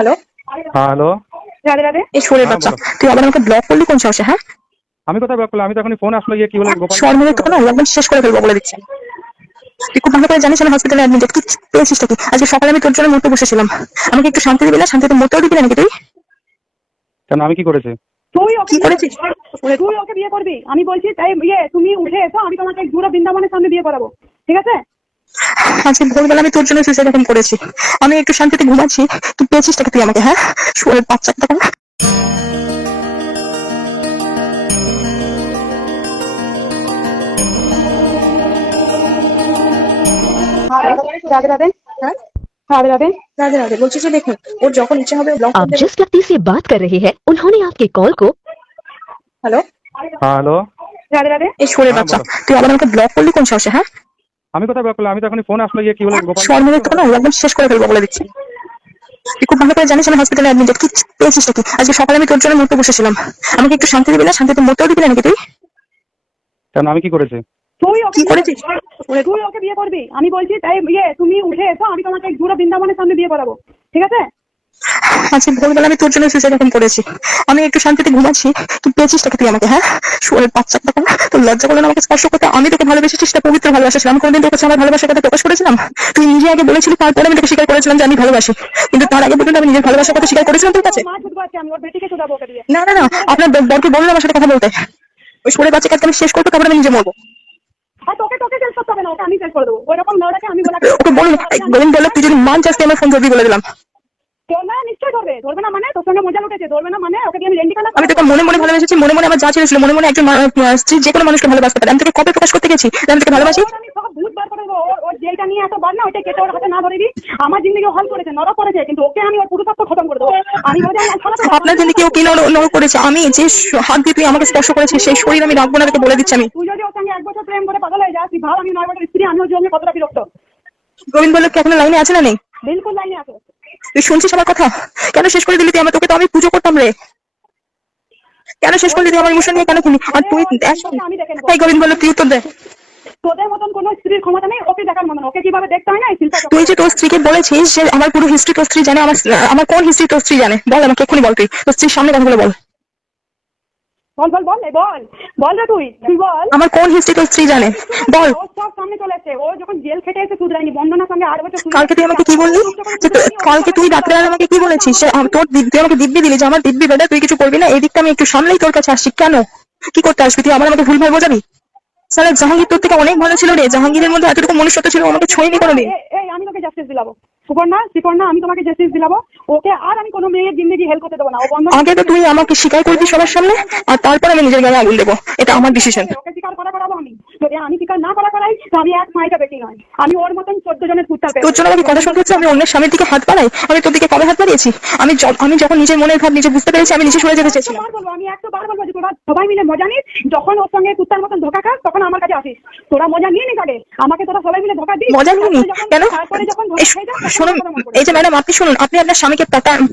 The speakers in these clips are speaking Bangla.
হ্যালো। হ্যাঁ হ্যালো। রাধে রাধে। এই শোনের হ্যাঁ বাচ্চা, বলো। তুই আবার আমাকে ব্লক করলি কোন সাহসে? হ্যাঁ, আমি কোথায় ব্লক করলাম? আমি তো এখনই ফোন আসলো গিয়ে কি বলে গোপাল শর্মিনের তো না একদম শেষ করে ফেলবো বলে দিচ্ছি। তুই খুব ভালো করে জানিস আমি হসপিটালে অ্যাডমিটেড। কি পেয়েছিস কি? আজকে সকালে আমি তোর জন্য মরতে বসেছিলাম। আমাকে একটু শান্তি দিবি না? শান্তিতে মরতেও দিবি না নাকি তুই? কেন, আমি কি করেছি? তুই কি করেছিস? তুই ওকে বিয়ে করবি, আমি বলছি তাই। তুমি উঠে এসো, আমি তোমাকে পুরো বৃন্দাবনের সামনে বিয়ে করাবো, ঠিক আছে? আজকে ভোরবেলা আমি তোর জন্য সুইসাইড এখন করেছি। আমি একটু শান্তিতে ঘুমাচ্ছি, তুই পেয়েছিস টাকা তুই আমাকে? হ্যাঁ, শোনের বাচ্চা টাকা। রাধে রাধে। হ্যাঁ, রাধে রাধে। রাধে রাধে বলছি যে দেখুন, ওর যখন ইচ্ছা হবে ব্লক आप করতে। जिस व्यक्ति से बात कर रहे हैं उन्होंने आपके कॉल को। হ্যালো। হ্যাঁ হ্যালো। রাধে রাধে। এই শোনের হ্যাঁ বাচ্চা, বলো। তুই আবার আমাকে ব্লক করলি কোন সাহসে? হ্যাঁ, আমি কোথায় ব্লক করলাম? আমি তো এখনই ফোন আসলো গিয়ে কি বলে গোপাল শর্মিনের তো না একদম শেষ করে ফেলবো বলে দিচ্ছি। তুই খুব ভালো করে জানিস আমি হসপিটালে অ্যাডমিটেড। কি পেয়েছিস কি? আজকে সকালে আমি তোর জন্য মরতে বসেছিলাম। আমাকে একটু শান্তি দিবি না? শান্তিতে মরতেও দিবি না নাকি তুই? কেন, আমি কি করেছি? তুই কি করেছিস? তুই ওকে বিয়ে করবি, আমি বলছি তাই। তুমি উঠে এসো, আমি তোমাকে পুরো বৃন্দাবনের সামনে বিয়ে করাবো, ঠিক আছে? আজকে ভোরবেলা আমি তোর জন্য সুইসাইড এখন করেছি। আমি একটু শান্তিতে ঘুমাচ্ছি, তুই পেয়েছিস টাকা তুই আমাকে? হ্যাঁ, শোনের বাচ্চা টাকা। তোর লজ্জা করলো না আমাকে স্পর্শ করতে? আমি তোকে ভালোবেসেছি, সেটা পবিত্র ভালোবাসা ছিল। আমি কোনদিন তোর কাছে আমার ভালোবাসার কথা প্রকাশ করেছিলাম? তুই নিজে আগে বলেছিলি, তারপরে আমি তোকে স্বীকার করেছিলাম যে আমি ভালোবাসি। কিন্তু তার আগে পর্যন্ত আমি নিজের ভালোবাসার কথা স্বীকার করেছিলাম তোর কাছে? না না না, আপনার বরকে বলুন আমার সাথে কথা বলতে। ওই শোনের বাচ্চাকে আমি শেষ করবো, তারপরে আমি নিজে মরবো। ওকে বলুন, গোবিন্দ বললো তুই যদি মান চাস তুই আমার ফোন ধরবি বলে দিলাম। আমি তোকে মনে মনে ভালোবেসেছি, মনে মনে আমার যা ছিল। মনে মনে একজন স্ত্রী যে কোনো মানুষকে ভালোবাসতে পারে। আমি তোকে কবে প্রকাশ করতে গেছি যে আমি তোকে ভালোবাসি? আপনার জন্য কি ও কি নর করেছে? আমি যে হাত দিয়ে তুই আমাকে স্পর্শ করেছিস সেই শরীর আমি রাখবো না, তোকে বলে দিচ্ছি আমি। গোবিন্দ বললো কি এখনো লাইনে আছে না নেই? তুই শুনছিস আমার কথা? কেন শেষ করে দিলি তুই আমার? তোকে তো আমি পুজো করতাম রে। কেন শেষ করলি তুই আমার ইমোশন নিয়ে? কেন কিনি? আর তুই তাই গোবিন্দ বললো তুই উত্তর দে। তোদের মতন কোন স্ত্রীর ক্ষমতা নেই ওকে দেখার মতন। ওকে কিভাবে দেখতে হয় না, তুই যে তোর স্ত্রীকে বলেছিস যে আমার পুরো হিস্ট্রি তোর স্ত্রী জানে। আমার কোন হিস্ট্রি তোর স্ত্রী জানে? বল আমাকে এক্ষুনি বল। তুই তোর স্ত্রীর সামনে কথা বলে বল। বল বল বল বল বল রে, তুই বল আমার কোন হিস্ট্রি তোর স্ত্রী জানে? বল। সব সামনে চলে আসছে। ও যখন জেল খেটে এসে শুধরায়নি, বন্ধনার সঙ্গে 8 বছর। কালকে তুই আমাকে কি বললি? কালকে তুই রাত্রে আমাকে কি বলেছিস? তোর দিব্যি আমাকে দিব্যি দিলি যে আমার দিব্যি বেটা তুই কিছু করবি না। এই দিকটা আমি একটু সামলেই তোর কাছে আসছি। কেন কি করতে আসবি তুই? আমাকে ভুলভাল বোঝাবি? সালা জাহাঙ্গীর তোর থেকে অনেক ভালো ছিল রে। জাহাঙ্গীরের মধ্যে এতটুকু মনুষ্যত্ব ছিল, আমাকে ছোঁয়নি কোনোদিন। আমি তোকে জাস্টিস দিলাবো সুপর্ণা, আমি তোমাকে জাস্টিস দিলাবো। ওকে আর আমি কোনো মেয়ের জিন্দেগি হেল্প করতে দেবো না। আগে তো তুই আমাকে স্বীকার করবি সবার সামনে, আর তারপর আমি নিজের গায়ে আগুন দেবো। এটা আমার ডিসিশন। ওকে স্বীকার করাবো আমি। যদি আমি স্বীকার না করাই তো আমি এক মাইটা বেশি নয়। আমি ওর মতন 14 জনের কুত্তার পেয়ে। তোর জন্য আমাকে কথা শুনতে হচ্ছে? আমি অন্যের স্বামীর দিকে হাত বাড়াই? আমি তোর দিকে কবে হাত বাড়িয়েছি? আমি যখন নিজের মনের ভাব নিজে বুঝতে পেরেছি আমি নিজে সরে যেতে চেয়েছিলাম। আমি 100 বার বলবো যে তোরা সবাই মিলে মজা নিস। যখন ওর সঙ্গে কুত্তার মতন ধোকা খাস তখন আমার কাছে আসিস। তোরা মজা নিয়ে নিস আগে, আমাকে তোরা সবাই মিলে ধোকা দিস। মজা নিয়ে নি কেন? শুনুন, এই যে ম্যাডাম আপনি শুনুন, আপনি আপনার স্বামীকে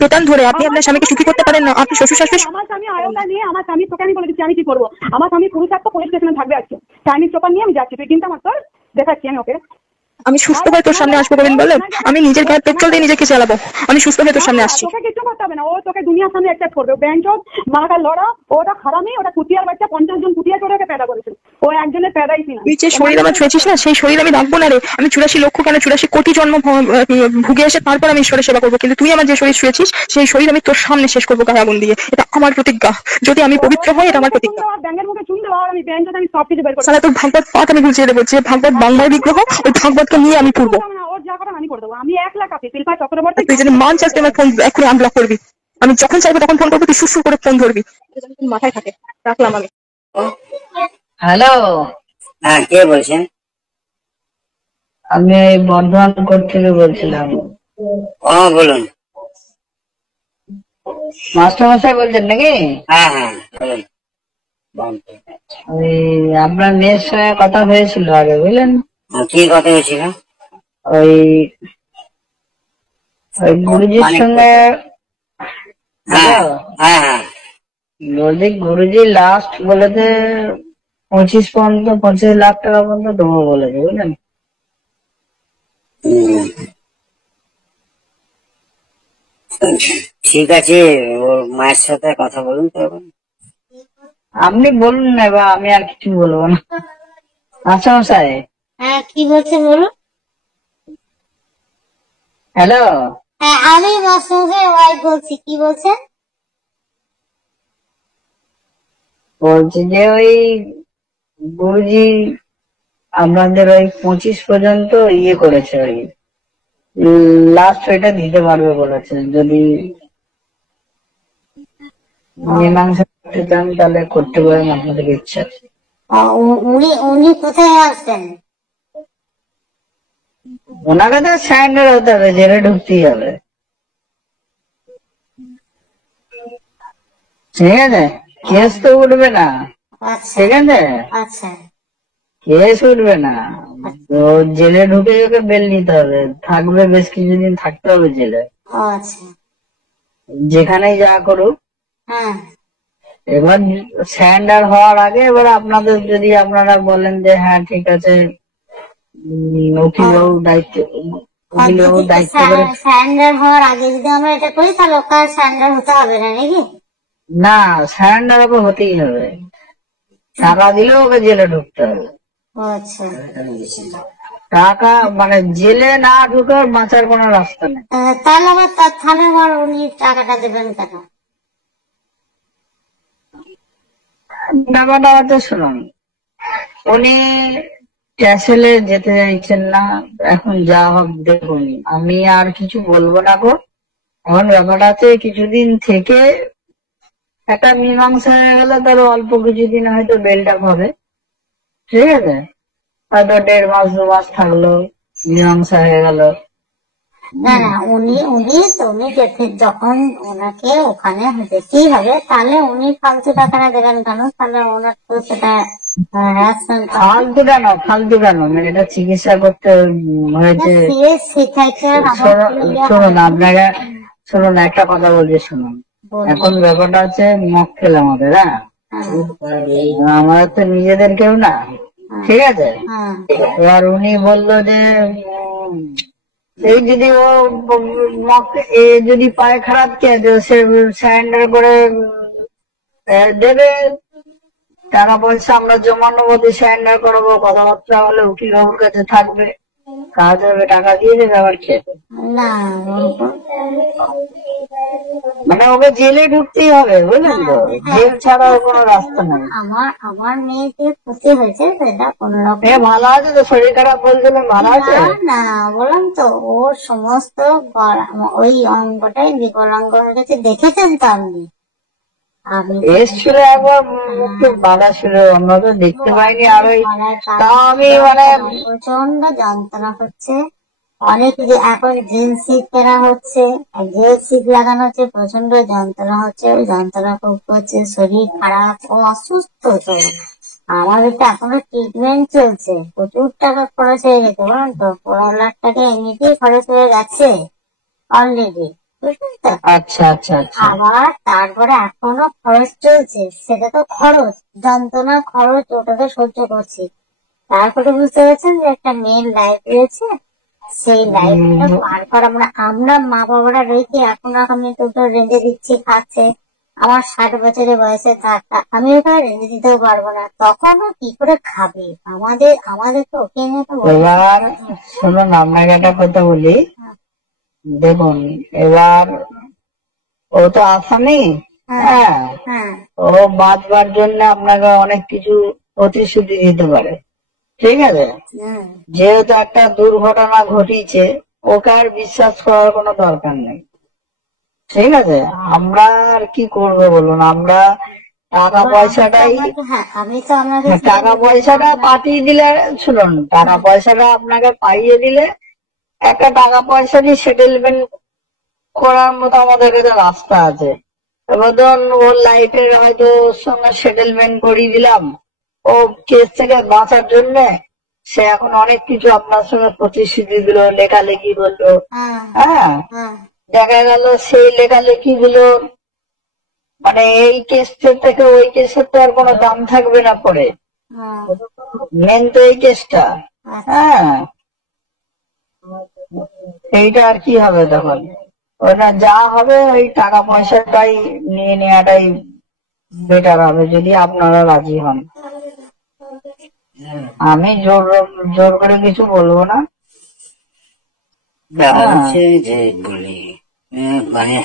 পেটান ধরে আপনি আপনার স্বামীকে সুখী করতে পারেন না? আপনি শ্বশুর শাশুড়ি। আমার স্বামী আয়োটা নিয়ে, আমার স্বামী তোকে আমি বলে দিচ্ছি আমি কি করবো। আমার স্বামী পুরুষার্থ পুলিশ স্টেশনে থাকবে আজকে। চাইনিজ চোপার নিয়ে আমি যাচ্ছি, তুই কিন্তু আমার তোর দেখাচ্ছি আমি ওকে। আমি সুস্থ হয়ে তোর সামনে আসবো গোবিন্দ বলে। আমি নিজের গায়ে পেট্রোল দিয়ে নিজেকে চালাবো। আমি সুস্থ হয়ে তোর সামনে আসছি। তোকে কিছু করতে হবে না, ও তোকে দুনিয়ার সামনে অ্যাকসেপ্ট করবে। ব্যাংচোদ মাকা লড়া, ওটা খারামি, ওটা কুটিয়ার বাচ্চা। 50 জন কুটিয়া করে ওকে প্যাদা করেছে। ও একজনের প্যাদাই ছিল। তুই যে শরীর আমার ছুঁয়েছিস না, সেই শরীর আমি রাখবো না রে। আমি 84 লক্ষ কেন 84 কোটি জন্ম ভুগে এসে তারপর আমি ঈশ্বরের সেবা করবো। কিন্তু তুই আমার যে শরীর ছুঁয়েছিস সেই শরীর আমি তোর সামনে শেষ করবো গায়ে আগুন দিয়ে। এটা আমার প্রতিজ্ঞা। যদি আমি পবিত্র হই এটা আমার প্রতিজ্ঞা। ব্যাঙের মুখে চুন দেবো আর আমি ব্যাংচোদ আমি সব কিছু বের করবো। সালা তোর ভাগবত পাঠ আমি গুছিয়ে দেবো। যে ভাগবত বাংলার বিগ্রহ, ওই ভাগবতকে নিয়ে আমি পড়বো। আমি 1 লাখ আছি শিল্পা চক্রবর্তী। তুই যদি মান চাস আমার ফোন এখনই আনব্লক করবি। আমি যখন চাইবো তখন ফোন করবো, তুই সুসু করে ফোন ধরবি। মাথায় থাকে। রাখলাম আমি। হ্যালো, হ্যাঁ, কে বলছেন? আমি এই বর্ধমান কোর্ট থেকে বলছিলাম। বলুন। মাস্টার মশাই বলছেন নাকি? হ্যাঁ হ্যাঁ বলুন। ওই আপনার মেয়ের সঙ্গে কথা হয়েছিল আগে, বুঝলেন? কি কথা হয়েছিল? ওই গুরুজির সঙ্গে। হ্যাঁ হ্যাঁ হ্যাঁ। বলছি গুরুজি লাস্ট বলেছে 25 লাখ টাকা পর্যন্ত দেবো বলেছে, বুঝলেন? ঠিক আছে, ওর মায়ের সাথে কথা বলুন তো এখন। আপনি বলুন না, বা আমি আর কিছু বলবো না। আচ্ছা মশাই, হ্যাঁ, কি বলছেন বলুন। হ্যালো, হ্যাঁ, আমি মাসুমের ওয়াইফ বলছি, কি বলছেন? বলছি যে ওই গুরুজি আপনাদের ওই 25 পর্যন্ত ইয়ে করেছে, ওই লাস্ট ওইটা দিতে পারবে বলেছে। যদি মীমাংসা করতে চান তাহলে করতে পারেন, আপনাদের ইচ্ছা। উনি উনি কোথায় আসবেন? ওনাকে তো সারেন্ডার হতে হবে, জেলে ঢুকতেই হবে। ঠিক আছে, কেস তো উঠবে না। আচ্ছা ঠিক আছে, আচ্ছা কেস উঠবে না। তো জেলে ঢুকে ওকে বেল নিতে হবে, থাকবে বেশ কিছুদিন, থাকতে হবে জেলে, আচ্ছা। যেখানেই যা করুক। হ্যাঁ এবার সারেন্ডার হওয়ার আগে এবার আপনাদের যদি আপনারা বলেন যে হ্যাঁ ঠিক আছে, উকিলবাবু দায়িত্ব, উকিলবাবু দায়িত্ব করে। সারেন্ডার হওয়ার আগে যদি আমরা এটা করি তাহলে ওকে সারেন্ডার হতে হবে না নাকি? না, সারেন্ডার ওকে হতেই হবে, টাকা দিলেও ওকে জেলে ঢুকতে হবে। আচ্ছা, টাকা মানে জেলে না ঢুকে বাঁচার কোনো রাস্তা নেই। তাহলে আবার তাহলে আবার উনি টাকাটা দেবেন কেন? ব্যাপারটা হচ্ছে শুনুন, উনি ক্যাসেলে যেতে চাইছেন না। এখন যা হোক দেখুন, আমি আর কিছু বলবো না গো। এখন ব্যাপারটা আছে, কিছুদিন থেকে একটা মীমাংসা হয়ে গেলে তাহলে অল্প কিছুদিন হয়তো বেলটা পাবে। ঠিক আছে, হয়তো 1.5 মাস 2 মাস থাকলো, মীমাংসা হয়ে গেল। না না, উনি উনি উনি যখন ওনাকে ওখানে যেতেই হবে তাহলে উনি ফালতু টাকাটা দেবেন কেন? তাহলে ওনার তো সেটা ফালতু কেন, ফালতু কেন, মেয়েটা চিকিৎসা করতে হয়েছে। শুনুন আপনাকে, শুনুন একটা কথা বলছি শুনুন। এখন ব্যাপারটা আছে মক্কেল আমাদের, হ্যাঁ, আমাদের তো নিজেদের কেউ না। ঠিক আছে, এবার উনি বললো যে এই যদি ও যদি পায়ে খারাপ কে সে সারেন্ডার করে দেবে, টাকা পয়সা আমরা জমানো মধ্যে সারেন্ডার করবো, কথাবার্তা হলে উকিল বাবুর কাছে থাকবে, কাজ হবে, টাকা দিয়ে দেবে, আবার খেয়ে দেবে। না, মানে ওকে জেলে ঢুকতেই হবে, বুঝলেন তো, জেল ছাড়া ওর কোনো রাস্তা নেই। আমার মেয়ে যে ক্ষতি হয়েছে সেটা কোন রকম ভালো আছে তো, শরীর খারাপ বলছিল, ভালো আছে না, বললাম তো ওর সমস্ত ওই অঙ্গটাই বিকলাঙ্গ হয়ে গেছে, দেখেছেন তো আপনি? এসছিল একবার, একটু বাধা ছিল, আমরা তো দেখতে পাইনি। আর ওই তাও আমি মানে প্রচন্ড যন্ত্রণা হচ্ছে, অনেক এখন জেল সিট কেনা হচ্ছে, জেল সিট লাগানো হচ্ছে, প্রচন্ড যন্ত্রণা হচ্ছে, ওই যন্ত্রণা খুব হচ্ছে, শরীর খারাপ, ও অসুস্থ। তো আমাদের তো এখনো ট্রিটমেন্ট চলছে, প্রচুর টাকা খরচ হয়ে গেছে, বলুন তো, 15 লাখ টাকা এমনিতেই খরচ হয়ে গেছে অলরেডি, বুঝলেন তো? আচ্ছা আচ্ছা আচ্ছা, আবার তারপরে এখনো খরচ চলছে, সেটা তো খরচ, যন্ত্রণা খরচ, ওটাকে সহ্য করছি। তারপরে বুঝতে পারছেন যে একটা মেয়ের লাইফ রয়েছে, সেই লাইফটা পার করা, মানে আমরা মা বাবারা রয়েছে, এখন আমি দুটো রেঁধে দিচ্ছি, খাচ্ছে, আমার 60 বছরের বয়সে থাকা, আমি ওটা রেঁধে দিতেও পারবো না, তখন ও কি করে খাবে? আমাদের তো ওকে নিয়ে তো এবার শুনুন আপনাকে একটা কথা বলি, দেখুন এবার ও তো আসামি, হ্যাঁ, ও বাঁচবার জন্য আপনাকে অনেক কিছু প্রতিশ্রুতি দিতে পারে। ঠিক আছে, যেহেতু একটা দুর্ঘটনা ঘটিছে, ওকে আর বিশ্বাস করার কোনো দরকার নেই। ঠিক আছে, আমরা আর কি করবো বলুন, আমরা টাকা পয়সাটাই, টাকা পয়সাটা পাঠিয়ে দিলে, শুনুন, টাকা পয়সাটা আপনাকে পাইয়ে দিলে একটা টাকা পয়সা দিয়ে সেটেলমেন্ট করার মতো আমাদের কাছে রাস্তা আছে। এবার ধরুন ওর লাইফের হয়তো ওর সঙ্গে সেটেলমেন্ট করিয়ে দিলাম, ও কেস থেকে বাঁচার জন্য সে এখন অনেক কিছু আপনার সঙ্গে প্রতিশ্রুতি দিল, লেখালেখি করলো, হ্যাঁ, দেখা গেল সেই লেখালেখি গুলো মানে এই কেসটা থেকে ওই কেসের তো আর কোনো দাম থাকবে না পরে, মেন তো এই কেসটা, হ্যাঁ, এইটা আর কি হবে তখন? ওটা যা হবে ওই টাকা পয়সাটাই নিয়ে নেওয়াটাই বেটার হবে যদি আপনারা রাজি হন। আমি জোর জোর করে কিছু বলবো না। ব্যাপার হচ্ছে যে বলি মানে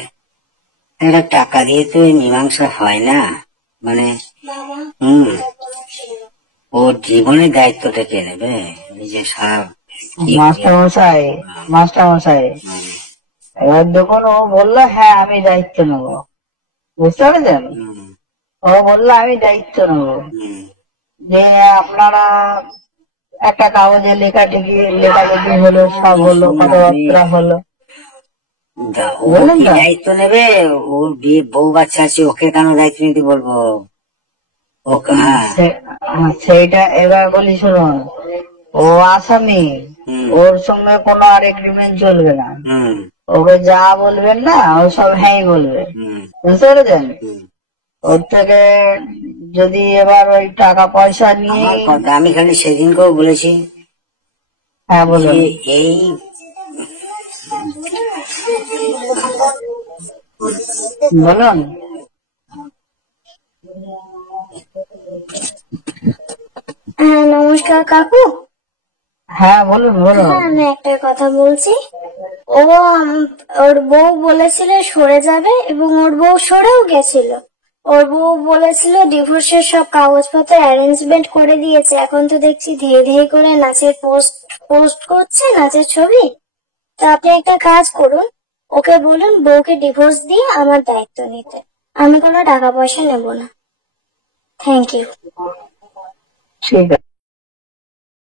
একটা টাকা দিয়ে তো মীমাংসা হয় না, মানে ওর জীবনের দায়িত্বটা কে নেবে? নিজে সারা মাস্টার মশাই এবার দেখুন, ও বললো হ্যাঁ আমি দায়িত্ব নেবো, বুঝতে পেরেছেন? ও বললো আমি দায়িত্ব নেবো, যে আপনারা একটা কাগজে লেখালেখি হলো, সব হলো, কথাবার্তা হলো, ও কি দায়িত্ব নেবে? ওর বিয়ে বউ বাচ্চা আছে, ওকে কেন দায়িত্ব নিতে বলবো? সেইটা এবার বলি শুনুন, ও আসামি, ওর সঙ্গে কোনো আর এগ্রিমেন্ট চলবে না। ওকে যা বলবেন না ও সব হ্যাঁ বলবে, বুঝতে পেরেছেন? ওর থেকে যদি এবার ওই টাকা পয়সা নিয়ে, আমি খালি সেদিনকেও বলেছি, হ্যাঁ বলুন, এই বলুন। হ্যাঁ নমস্কার কাকু। হ্যাঁ বলুন বলুন। হ্যাঁ আমি একটা কথা বলছি। ওর বউ বলেছিল সরে যাবে এবং ওর বউ সরেও গেছিল। ওর বউ বলেছিল ডিভোর্সের সব কাগজপত্র অ্যারেঞ্জমেন্ট করে দিয়েছে। এখন তো দেখছি ধীরে ধীরে করে নাচের পোস্ট করছে, নাচের ছবি। তো আপনি একটা কাজ করুন, ওকে বলুন বউকে ডিভোর্স দিয়ে আমার দায়িত্ব নিতে, আমি কোনো টাকা পয়সা নেব না। Thank you. ঠিক আছে।